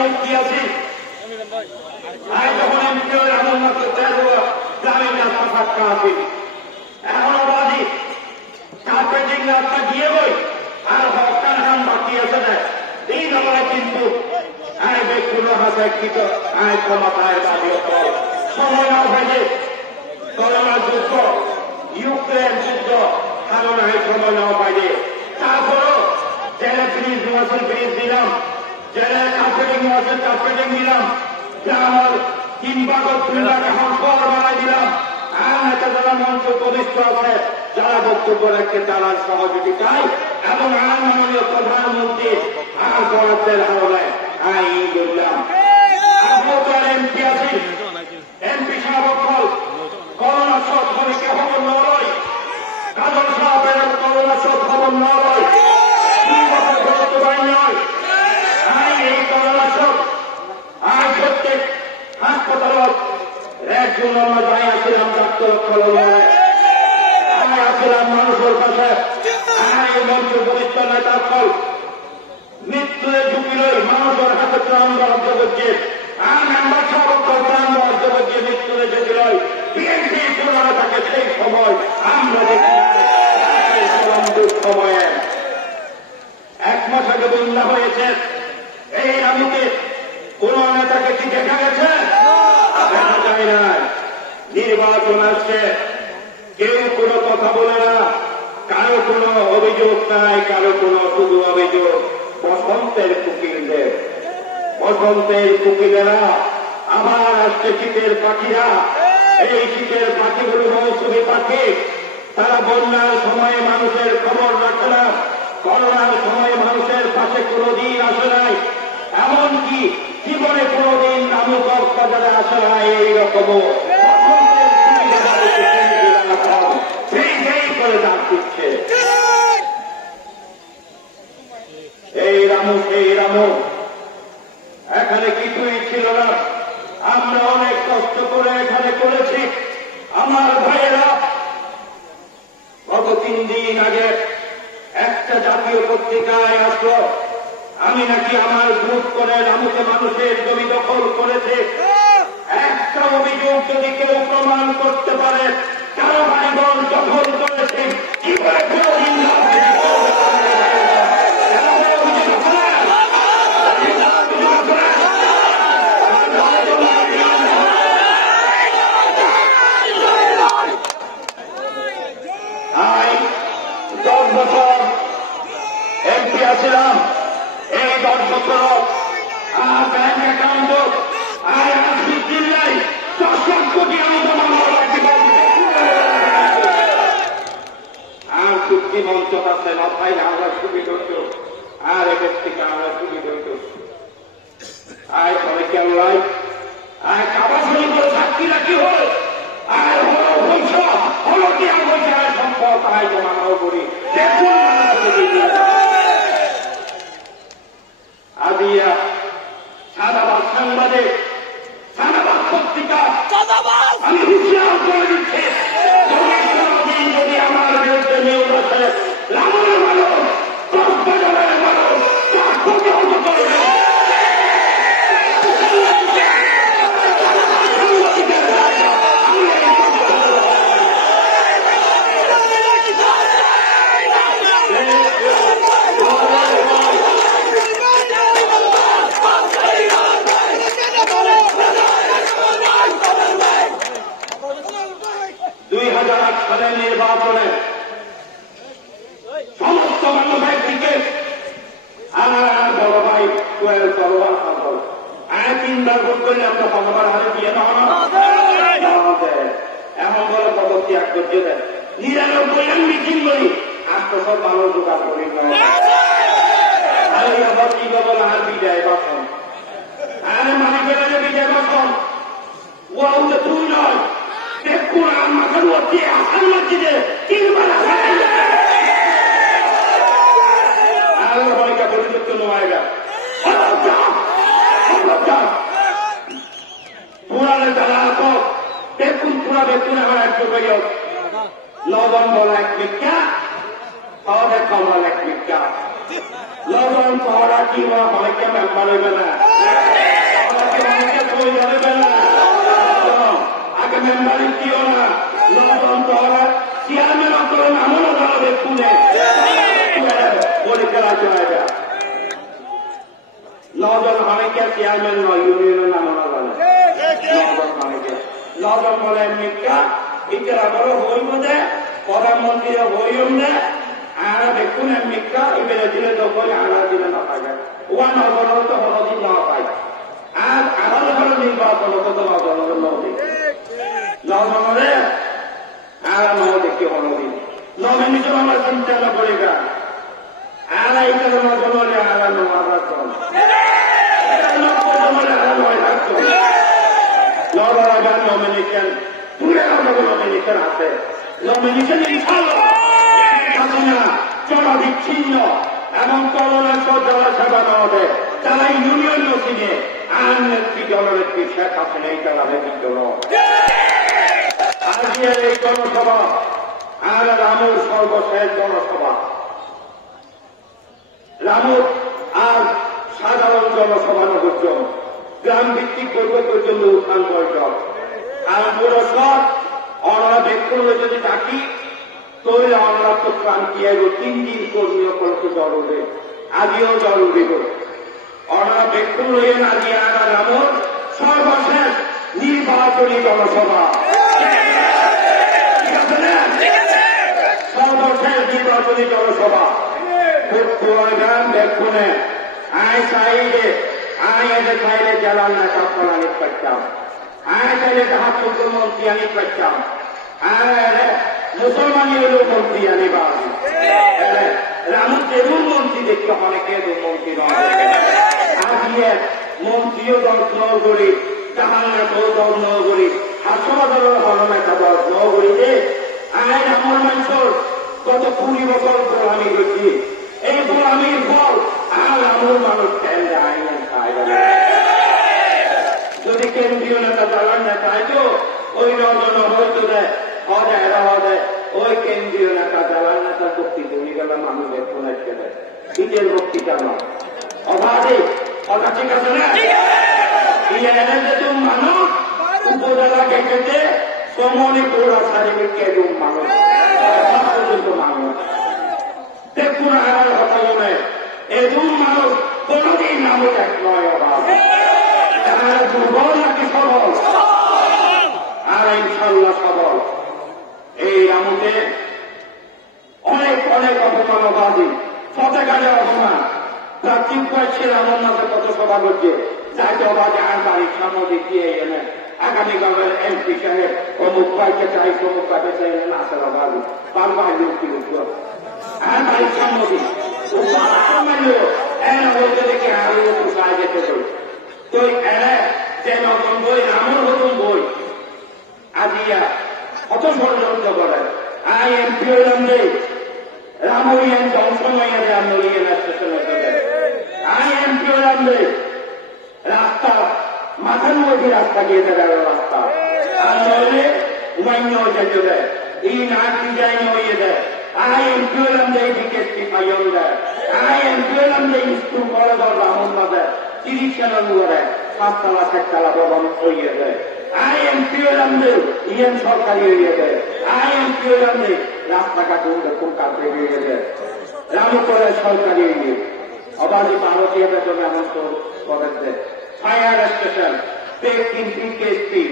মুক্তি আছি যখন এমপি এমন মাত্র গ্রামীণ রাস্তা ফাঁকা আছে এখনো বাজি কার্পেটিং রাস্তা গিয়ে বই আর হকার হাম বাকি আছে না এই ব্যাপারে কিন্তু ব্যক্তিগুলো হাতে ক্ষমতায় দাঁড়িয়ে সময় না হয়ে করোনা যুদ্ধ ইউক্রেন যুদ্ধ কারণ সময় না পাইলে তারপরও জেলে ব্রিজ নিবাসন ব্রিজ দিলাম জেলে কার্পেটিং নিবাসন কার্পেটিং দিলাম আমার 3 ভাগ 2 ভাগ এখন ঘর বানাই দিলাম আর নেতা যারা মঞ্চ উপদিষ্ট আছে যারা বক্তব্য রাখছে তারা সহযোগিতায় এবং আর মাননীয় প্রধানমন্ত্রী আর বরাদ্দের হাওলায় আইন করলাম এমপি আছি এমপি সাহাবল করোনা সব খবরকে খবর নয় কাজল সাহেবের করোনা সব খবর নয় 2 বছর বর্তমান নয় এই করোনা সব আর প্রত্যেক হাসপাতালত রেড জোন আমরা যাই আসছিলাম ডাক্তার আমি আসছিলাম মানুষের কাছে এই মঞ্চ বরিষ্ঠ নেতার ফল মৃত্যুর ঝুঁকি লই মানুষের হাতে ত্রাণ বরাদ্দ করছে আর মেম্বার সাহেব ত্রাণ বরাদ্দ করছে মৃত্যুর ঝুঁকি লই বিএনপি পুনরা থাকে সেই সময় আমরা সময়ে 1 মাস আগে বন্যা হয়েছে এই রামুতে কোন নেতাকে কি দেখা গেছে দেখা যায় না নির্বাচন আসছে কেউ কোনো কথা বলে না কারো কোনো অভিযোগ নাই কারো কোনো শুধু অভিযোগ বসন্তের কুকিলেরা আবার আসছে শীতের পাখিরা এই শীতের পাখিগুলো মৌসুমী পাখি তারা বন্যার সময় মানুষের খবর রাখে না করোনার সময় মানুষের পাশে কোনোদিন আসে নাই এমনকি জীবনে কোনোদিন নামক কক্সবাজারে আসে নাই এইরকম করে ডাক দিচ্ছে এই রামু এখানে কিছুই ছিল না আমরা অনেক কষ্ট করে এখানে করেছি আমার ভাইয়েরা গত 3 দিন আগে একটা জাতীয় পত্রিকায় আসলো আমি নাকি আমার গ্রুপ করে রামুকে মানুষের জমি দখল করেছে একটা অভিযোগ যদি কেউ প্রমাণ করতে পারে কারো বাড়িঘর দখল করেছে কি করে এমপি আছিলাম এই 10 বছর আর ব্যাংক অ্যাকাউন্ট আর জিল্লায় 10 লাখ কোটি আর চুক্তি মঞ্চ আছে মাথায় আমরা সুবিধ আর এদের থেকে আমরা সুবিধ আয় সবাই কেমন আর কাবাসনী করে সাক্ষী রাখি হল আর হলো কি আর পয়সা সম্পদ আয় জমানো করি আদিয়া সাদাবাদ সাংবাদিক সাদাবাদ পত্রিকা আমি হুঁশিয়ার করে দিচ্ছি যদি আমার বিরুদ্ধে নিয়োগ আছে রামনের মানুষ কক্সবাজারের মানুষ তার প্রতিহত করবে নির্বাচনে সমস্ত মানুষের দিকে আমার বড় ভাই 12 করোনা সফল আর 3 বার ভোট করলে আমরা 15 হারে দিয়ে এমন বড় পদত্যাগ করতে দেয় 99 আমি মিটিং করি আর তো সব ভালো জোগাড় করি আবার কি বল আর বিজয় বাসন আরে মালিকের বিজয় বাসন ও হচ্ছে তুই নয় কোরআন মাথার মধ্যে আসার মসজিদে 3 বার আল্লাহ বলিকা পরিযুক্ত নয়গা পুরানে তারা তো দেখুন পুরা বেতন আমার একটু করিও লবণ বলা 1 ভিক্ষা পাওয়া কমলা 1 ভিক্ষা লবণ পড়া কি অনেকটা মেম্বার হইবে না, অনেকে বই যাবে না, আগে মেম্বারি দিও না। লবণ পড়া চেয়ারম্যান অন্তরে নামও দাঁড়াবে শুনে পরীক্ষা চলে যায়। নজন অনেকে চেয়ারম্যান নয়, ইউনিয়নের নামও না জানে। নজন অনেকে নজন বলে মিথ্যা, ইতারা বড় হইব দেয়, প্রধানমন্ত্রীরা হইম দেয়, আনা দেখুন মিথ্যা এবারে দিলে দখল আনা দিলে না পাই যায়। ওয়া নজন তো হলদিন না পাই, আর আমাদের হলো নির্বাচন কত নজন নদী নজনে আর ন দেখি হলদিন নমিনিশন আমার চিন্তা না করে গা আলা এটা নজন হলে আলা নমার রাখুন নমিনেশন পুরে নমিনেশন আছে, নমিনেশন চড়া বিচ্ছিন্ন এবং করোনা যারা সেবা না হবে তারা ইউনিয়ন নসিনে আর নেত্রী জননেত্রী শেখ হাসিনা এই তারা জন্য আজকের এই জনসভা আর রামুর সর্বশেষ জনসভা, রামুর আর সাধারণ জনসভা নগর গ্রাম ভিত্তিক করবে পর্যন্ত উত্থান বৈঠক আর পুরো সব অনরা ব্যক্তি যদি থাকি তৈরি আমরা তো ক্রান্তি আইব 3 দিন কর্মীয় করতে জরুরি, আজও জরুরি অনরা ব্যক্তি রয়েন আজি আর রামুর সর্বশেষ নির্বাচনী জনসভা, ঠিক আছে না? সর্বশেষ নির্বাচনী জনসভা গান দেখুনে আয় চাইলে আয় এসে চাইলে জেলার নেতা ফলানি করতাম, আয় চাইলে তাহার মুখ্যমন্ত্রী আনি করতাম, আর মুসলমানি হলেও মন্ত্রী আনিবার রামুর যেমন মন্ত্রী দেখি অনেকে মন্ত্রী আজিয়ে মন্ত্রীও দল নগরী জাহান নেতাও দল নগরী হাসপাতালের হল নেতা দল নগরী যে আয় রামর মানুষের গত 20 বছর গোলামি করছি, এই গোলামির ফল আর রামুর মানুষ কেন যায় যদি কেন্দ্রীয় নেতা জ্বালান নেতা তো ওই নজন হয়তো দেয় হদে ওই কেন্দ্রীয় নেতা জ্বালান নেতা বক্তৃতা উনি গেল মানুষ দেখুন আজকে দেয় শীতের বক্তৃতা নয় অবাধে কথা, ঠিক আছে না? মানুষ উপজেলা গেটেতে সমনে পৌরা সার্টিফিকেট মানুষ মানুষ দেখুন আর কথা বলে এরকম মানুষ কোনদিন নামও এক নয় অভাব, তারা দুর্বল নাকি সবল, আর ইনশাল্লাহ সবল। এই রামুতে অনেক অনেক অপমানবাদী ফতেকালে অপমান তার চিন্তায় ছিল আমার মাঝে কত সভা করছে যাইতে অবাধে আর বাড়ির সামনে দিয়ে এনে আগামীকালের এমপি সাহেব অমুক পাইতে চাই অমুক পাইতে চাই নাচের অবাধি বারবার লোক কি আর বাড়ির সামনে দেখে আরো সাহায্য যেতে পারি তো যে নতুন বই রামুর নতুন বই আজিয়া কত ষড়যন্ত্র করে আই এমপি হইলাম রে রামুরিয়ান জংশমাইয়া যে আমরিয়ান স্টেশনে আই এমপি হইলাম রে রাস্তা মাথার মধ্যে রাস্তা গিয়ে দেয় রাস্তা আর নইলে উমান্য যেতে দেয় এই নাচ ডিজাইন হইয়ে দেয় আই এমপি হইলাম রে বিকেটটি পাইয়ন দেয় আই এমপি হইলাম রে স্কুল কলেজ রামুর মাঝে 30 সালের মধ্যে 7 তলা 7 তলা ভবন হইয়ে দেয় আই এমপি হইলাম রে ইএন সরকারি হইয়ে দেয় আই এমপি হইলাম রে রাস্তাঘাট কোন কাপড়ে হইয়ে দেয় রামু করে সরকারি হইয়ে অবাধি ভারতীয় বেতন এমন তো করে দেয় ফায়ার স্টেশন পেকিং পিকেসপি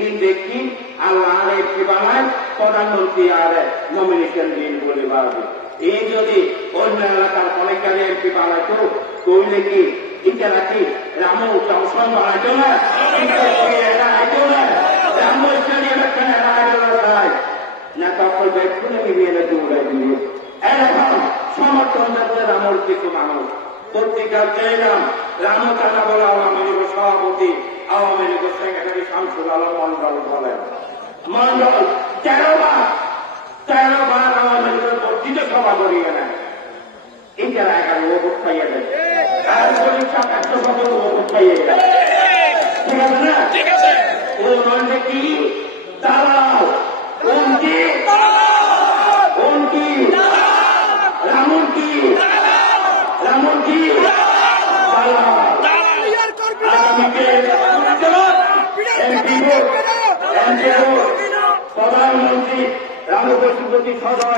এই দেখি আল্লাহ একটি বানায় প্রধানমন্ত্রী আর নমিনেশন দিন বলে বাড়বে এই যদি অন্য এলাকার অনেকখানে এমপি বানাইতো কইলে কি এটা নাকি রামু জংশন বানাইতো না আইতো না রামু স্টেডিয়াম এখানে নেতা দেখুন মিলিয়ে দৌড়াই দিল এরকম সমর্থন যাতে রামুর কিছু মানুষ পত্রিকা চাইলাম রামু কানা বলে আওয়ামী লীগের সভাপতি আওয়ামী লীগের সেক্রেটারি শামসুল আলম মন্ডল বলেন মন্ডল 13 বার আওয়ামী লীগের বর্ধিত সভা করিয়ে নেন এটা 11 ভোট পাইয়ে দেয় আর পরীক্ষা 117 ভোট পাইয়ে দেয় ঠিক আছে না? ঠিক আছে ও নয় কি দালাল কোন কি রামুর কি প্রতি সদয়